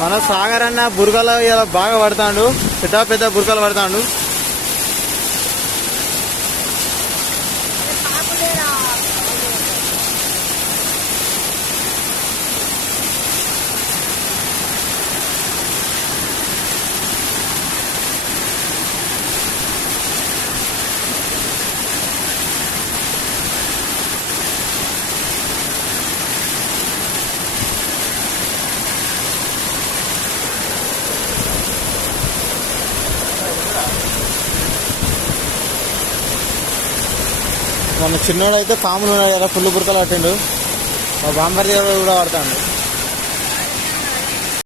మన సాగర్ అన్న బురకలు ఇలా బాగా పడతాడు, పెద్ద పెద్ద బురకలు పడతాడు. మన చిన్నోడు అయితే పాములు ఉన్నాయి కదా, ఫుల్ బురకలు పట్టిండు. మా బాంబర్ కూడా పడతాడు.